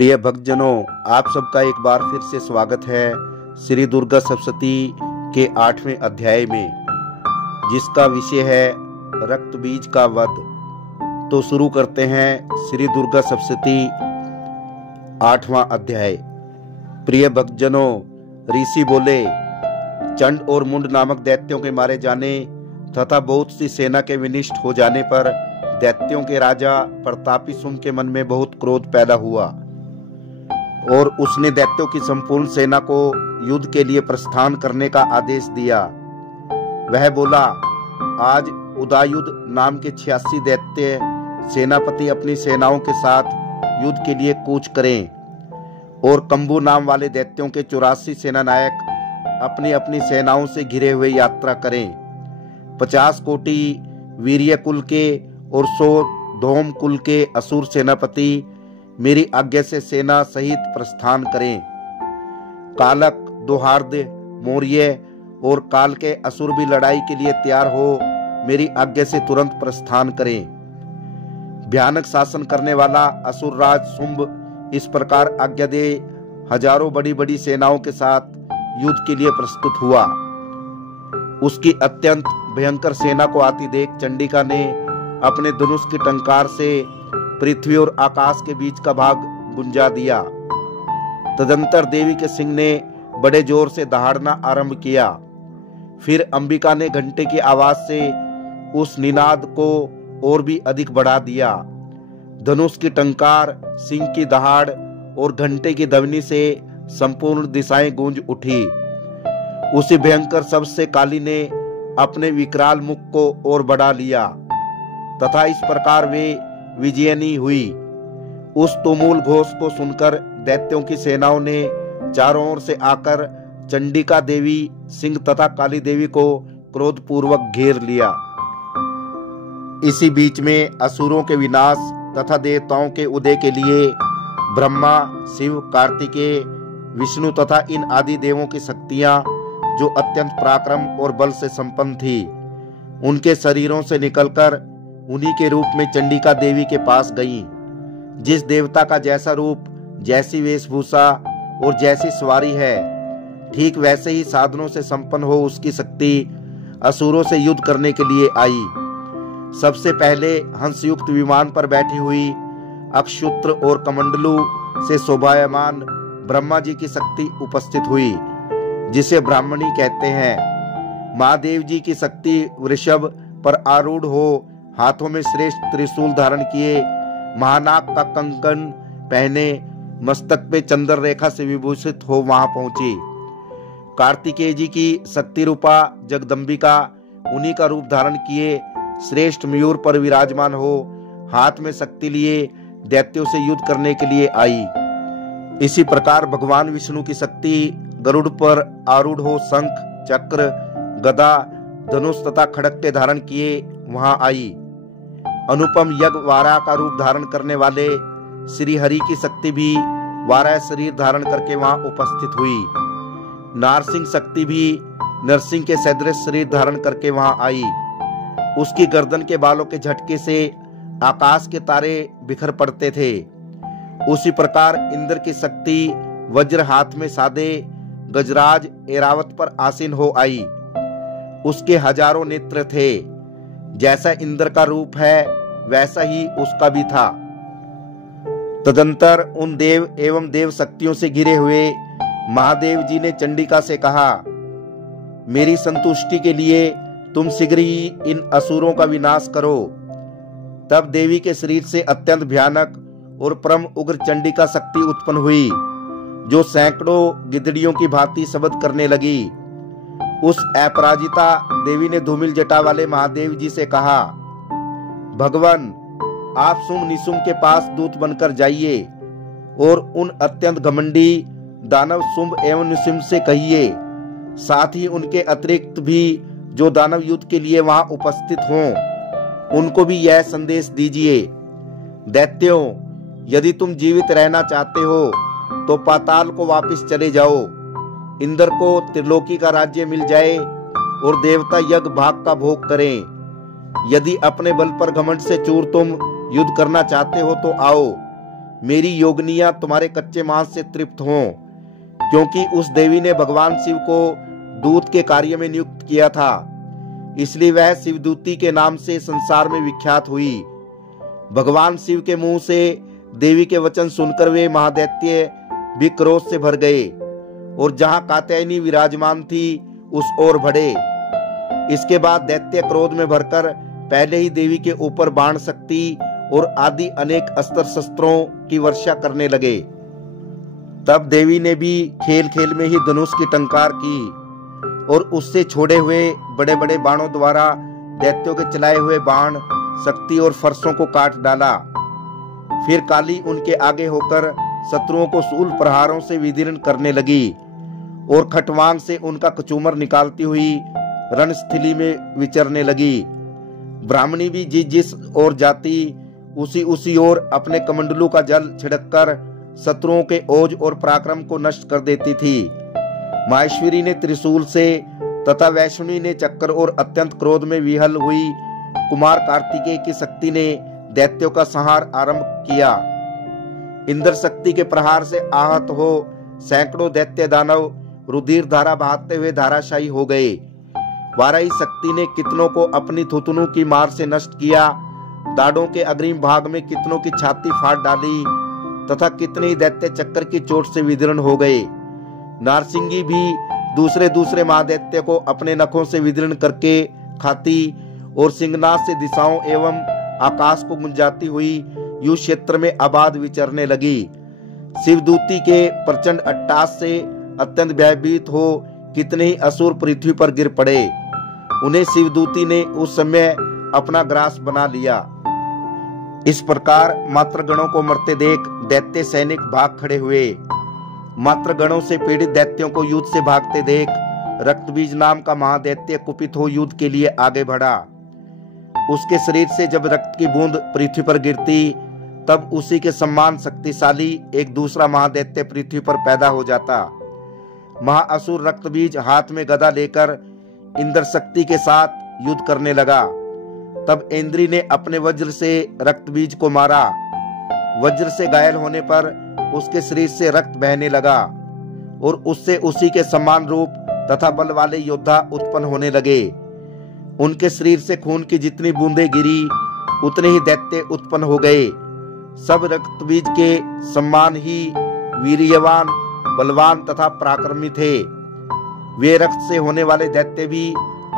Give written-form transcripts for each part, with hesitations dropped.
प्रिय भक्तजनों, आप सबका एक बार फिर से स्वागत है श्री दुर्गा सप्तशती के 8वें अध्याय में, जिसका विषय है रक्त बीज का वध। तो शुरू करते हैं श्री दुर्गा सप्तशती 8वां अध्याय। प्रिय भक्तजनों, ऋषि बोले, चंड और मुंड नामक दैत्यों के मारे जाने तथा बहुत सी सेना के विनिष्ट हो जाने पर दैत्यों के राजा प्रतापी शुंभ के मन में बहुत क्रोध पैदा हुआ और उसने दैत्यों की संपूर्ण सेना को युद्ध के लिए प्रस्थान करने का आदेश दिया। वह बोला, आज उदायुध नाम के 86 दैत्य सेनापति अपनी सेनाओं के साथ युद्ध के लिए कूच करें और कंबू नाम वाले दैत्यों के 84 सेनानायक अपनी अपनी सेनाओं से घिरे हुए यात्रा करें। 50 कोटि वीर्य कुल के और 100 धौम कुल के असुर सेनापति मेरी आज्ञा से सेना सहित प्रस्थान करें। कालक, दोहार्द, मौर्य और काल के असुर भी लड़ाई के लिए तैयार हो मेरी आज्ञा से तुरंत प्रस्थान करें। भयानक शासन करने वाला असुरराज शुंभ इस प्रकार आज्ञा दे हजारों बड़ी बड़ी सेनाओं के साथ युद्ध के लिए प्रस्तुत हुआ। उसकी अत्यंत भयंकर सेना को आती देख चंडिका ने अपने धनुष की टंकार से पृथ्वी और आकाश के बीच का भाग गुंजा दिया। तदंतर देवी के सिंह ने बड़े जोर से दहाड़ना आरंभ किया। फिर अंबिका ने घंटे की आवाज से उस निनाद को और भी अधिक बढ़ा दिया। धनुष की टंकार, सिंह की दहाड़ और घंटे की ध्वनि से संपूर्ण दिशाएं गूंज उठी। उसी भयंकर शब्द से काली ने अपने विकराल मुख को और बढ़ा लिया तथा इस प्रकार वे विजयनी हुई। उस तुमुल घोष को सुनकर दैत्यों की सेनाओं ने चारों ओर से आकर चंडिका देवी, सिंह तथा काली देवी को क्रोध पूर्वक घेर लिया। इसी बीच में असुरों के विनाश तथा देवताओं के उदय के लिए ब्रह्मा, शिव, कार्तिकेय, विष्णु तथा इन आदि देवों की शक्तियां जो अत्यंत पराक्रम और बल से संपन्न थी, उनके शरीरों से निकलकर उन्हीं के रूप में चंडिका देवी के पास गईं। जिस देवता का जैसा रूप, जैसी वेशभूषा और जैसी सवारी है, ठीक वैसे ही साधनों से संपन्न हो उसकी शक्ति असुरों से युद्ध करने के लिए आई। सबसे पहले हंसयुक्त विमान पर बैठी हुई अक्षुत्र और कमंडलू से शोभायमान ब्रह्मा जी की शक्ति उपस्थित हुई, जिसे ब्राह्मणी कहते हैं। महादेव जी की शक्ति वृषभ पर आरूढ़ हो, हाथों में श्रेष्ठ त्रिशूल धारण किए, महानाग का कंकण पहने, मस्तक पे चंद्र रेखा से विभूषित हो वहां पहुंची। कार्तिकेय जी की शक्ति रूपा जगदम्बिका उन्हीं का रूप धारण किए श्रेष्ठ मयूर पर विराजमान हो, हाथ में शक्ति लिए दैत्यों से युद्ध करने के लिए आई। इसी प्रकार भगवान विष्णु की शक्ति गरुड़ पर आरूढ़ हो शंख, चक्र, गदा, धनुष तथा खड़ग के धारण किए वहां आई। अनुपम यज्ञ वारा का रूप धारण करने वाले श्री हरि की शक्ति भी वारा शरीर धारण करके वहां उपस्थित हुई। नारसिंह शक्ति भी नरसिंह के सदृश शरीर धारण करके वहां आई। उसकी गर्दन के बालों के झटके से आकाश के तारे बिखर पड़ते थे। उसी प्रकार इंद्र की शक्ति वज्र हाथ में साधे गजराज ऐरावत पर आसीन हो आई। उसके हजारों नेत्र थे। जैसा इंद्र का रूप है वैसा ही उसका भी था। तदंतर उन देव एवं देव शक्तियों से घिरे हुए महादेव जी ने चंडिका से कहा, मेरी संतुष्टि के लिए तुम शीघ्र ही इन असुरों का विनाश करो। तब देवी के शरीर से अत्यंत भयानक और परम उग्र चंडिका शक्ति उत्पन्न हुई, जो सैकड़ों गिदड़ियों की भांति शब्द करने लगी। उस अपराजिता देवी ने धूमिल जटा वाले महादेव जी से कहा, भगवान, आप शुंभ निशुंभ के पास दूत बनकर जाइए और उन अत्यंत घमंडी दानव शुंभ एवं निशुंभ से कहिए, साथ ही उनके अतिरिक्त भी जो दानव युद्ध के लिए वहां उपस्थित हों, उनको भी यह संदेश दीजिए, दैत्यों, यदि तुम जीवित रहना चाहते हो तो पाताल को वापस चले जाओ। इंद्र को त्रिलोकी का राज्य मिल जाए और देवता यज्ञ भाग का भोग करें। यदि अपने बल पर घमंड से चूर तुम युद्ध करना चाहते हो तो आओ, मेरी योगिनियां तुम्हारे कच्चे मांस से तृप्त हों, क्योंकि उस देवी ने भगवान शिव को दूत के कार्य में नियुक्त किया था, इसलिए वह शिवदूती के नाम से संसार में विख्यात हुई। भगवान शिव के मुंह से देवी के वचन सुनकर वे महादैत्य भी क्रोध से भर गए और जहां कात्यायनी विराजमान थी उस ओर बढ़े। इसके बाद दैत्य क्रोध में भरकर पहले ही देवी के ऊपर बाण शक्ति और आदि अनेक अस्त्र शस्त्रों की वर्षा करने लगे। तब देवी ने भी खेल खेल में ही धनुष की टंकार की और उससे छोड़े हुए बड़े बड़े बाणों द्वारा दैत्यों के चलाए हुए बाण शक्ति और फरसों को काट डाला। फिर काली उनके आगे होकर शत्रुओं को शूल प्रहारों से विदीर्ण करने लगी और खटवांग से उनका कचूमर निकालती हुई रणस्थली में विचरने लगी। ब्राह्मणी भी जिस ओर जाती उसी ओर अपने कमंडलू का जल छिड़ककर शत्रुओं के ओज और पराक्रम को नष्ट कर देती थी। माहेश्वरी ने त्रिशूल से तथा वैष्णवी ने चक्कर और अत्यंत क्रोध में विहल हुई कुमार कार्तिकेय की शक्ति ने दैत्यों का संहार आरंभ किया। इंद्र शक्ति के प्रहार से आहत हो सैकड़ों दैत्य दानव रुधिर धारा बहाते हुए धाराशायी हो गए। वाराही शक्ति ने कितनों को अपनी थुथुनू की मार से नष्ट किया, दाढ़ों के अग्रिम भाग में कितनों की छाती फाड़ डाली तथा कितने ही दैत्य चक्कर की चोट से विदीर्ण हो गए। नारसिंगी भी दूसरे महादैत्य को अपने नखों से विदीर्ण करके खाती और सिंहनाद से दिशाओं एवं आकाश को गुंजाती हुई युद्ध क्षेत्र में आबाद विचरने लगी। शिवदूती के प्रचंड अट्टास से अत्यंत भयभीत हो कितने ही असुर पृथ्वी पर गिर पड़े। उन्हें शिवदूती ने उस समय अपना ग्रास बना लिया। इस प्रकार मातृगणों को मरते देख दैत्य सैनिक भाग खड़े हुए। मातृगणों से पीड़ित दैत्यों को युद्ध से भागते देख रक्तबीज नाम का महादैत्य कुपित हो युद्ध के लिए आगे बढ़ा। उसके शरीर से जब रक्त की बूंद पृथ्वी पर गिरती तब उसी के समान शक्तिशाली एक दूसरा महादैत्य पृथ्वी पर पैदा हो जाता। महाअसुर रक्तबीज हाथ में गदा लेकर इंद्र शक्ति के साथ युद्ध करने लगा। तब इंद्री ने अपने वज्र से रक्तबीज को मारा। वज्र से घायल होने पर उसके शरीर से रक्त बहने लगा और उससे उसी के समान रूप तथा बल वाले योद्धा उत्पन्न होने लगे। उनके शरीर से खून की जितनी बूंदें गिरी उतने ही दैत्य उत्पन्न हो गए। सब रक्तबीज के समान ही वीर्यवान, बलवान तथा पराक्रमी थे। वे रक्त से होने वाले दैत्य भी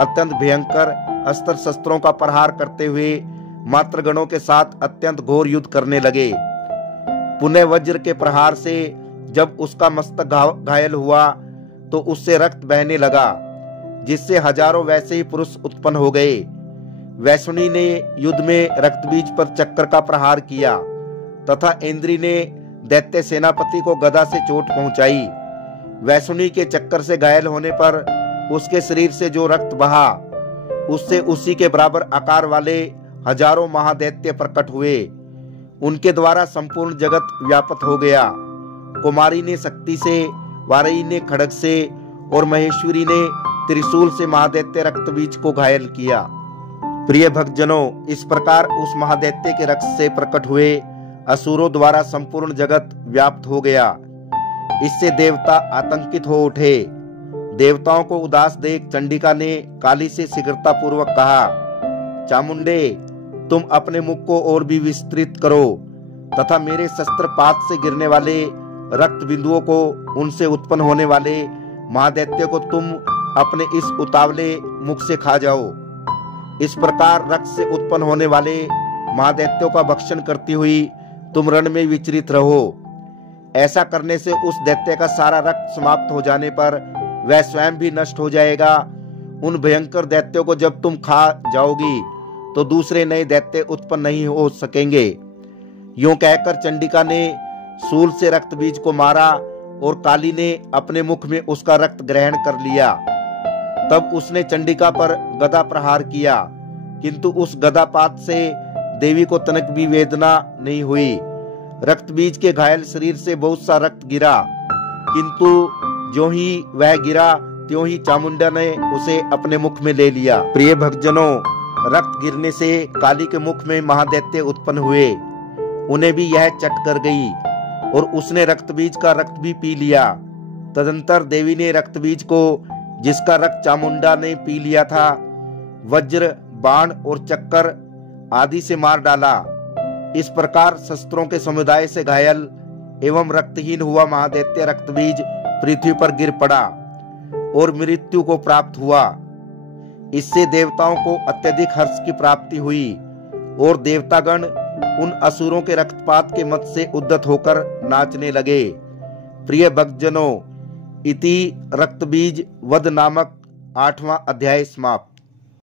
अत्यंत भयंकर अस्त्र शस्त्रों का प्रहार करते हुए मातृगणों के साथ अत्यंत घोर युद्ध करने लगे। पुनः वज्र के प्रहार से जब उसका मस्तक घायल हुआ तो उससे रक्त बहने लगा, जिससे हजारों वैसे ही पुरुष उत्पन्न हो गए। वैष्णवी ने युद्ध में रक्तबीज पर चक्कर का प्रहार किया तथा इंद्री ने दैत्य सेनापति को गदा से चोट पहुंचाई। वैष्णवी के चक्कर से घायल होने पर उसके शरीर से जो रक्त बहा उससे उसी के बराबर आकार वाले हजारों महादैत्य प्रकट हुए। उनके द्वारा संपूर्ण जगत व्याप्त हो गया। कुमारी ने शक्ति से, वाराही ने खड्ग से और महेश्वरी ने त्रिशूल से महादैत्य रक्तबीज को घायल किया। प्रिय भक्तजनों, इस प्रकार उस महादैत्य के रक्त से प्रकट हुए असुरों द्वारा संपूर्ण जगत व्याप्त हो गया। इससे देवता आतंकित हो उठे। देवताओं को उदास देख चंडिका ने काली से शीघ्रता पूर्वक कहा, चामुंडे, तुम अपने मुख को और भी विस्तृत करो तथा मेरे शस्त्रपात से गिरने वाले रक्त बिंदुओं को, उनसे उत्पन्न होने वाले महादैत्य को तुम अपने इस उतावले मुख से खा जाओ। इस प्रकार रक्त से उत्पन्न होने वाले महादैत्यों का भक्षण करती हुई तुम रण में विचरित रहो। ऐसा करने से उस दैत्य का सारा रक्त समाप्त हो जाने पर वह स्वयं भी नष्ट हो जाएगा। उन भयंकर दैत्यों को जब तुम खा जाओगी तो दूसरे नए दैत्य उत्पन्न नहीं हो सकेंगे। यूं कहकर चंडिका ने शूल से रक्त बीज को मारा और काली ने अपने मुख में उसका रक्त ग्रहण कर लिया। तब उसने चंडिका पर गदा प्रहार किया, किंतु उस गदापात से देवी को तनक भी वेदना नहीं हुई। रक्त बीज के घायल शरीर से बहुत सा रक्त गिरा, किंतु जो ही वह गिरा त्यों ही चामुंडा ने उसे अपने मुख में ले लिया। प्रिय भक्तजनों, रक्त गिरने से काली के मुख में महादैत्य उत्पन्न हुए। उन्हें भी यह चट कर गई और उसने रक्तबीज का रक्त भी पी लिया। तदंतर देवी ने रक्तबीज को, जिसका रक्त चामुंडा ने पी लिया था, वज्र, बाण और चक्कर आदि से मार डाला। इस प्रकार शस्त्रों के समुदाय से घायल एवं रक्तहीन हुआ महादैत्य रक्तबीज पृथ्वी पर गिर पड़ा और मृत्यु को प्राप्त हुआ। इससे देवताओं को अत्यधिक हर्ष की प्राप्ति हुई और देवतागण उन असुरों के रक्तपात के मत से उद्यत होकर नाचने लगे। प्रिय भक्तजनों, इति रक्तबीज वध नामक 8वां अध्याय समाप्त।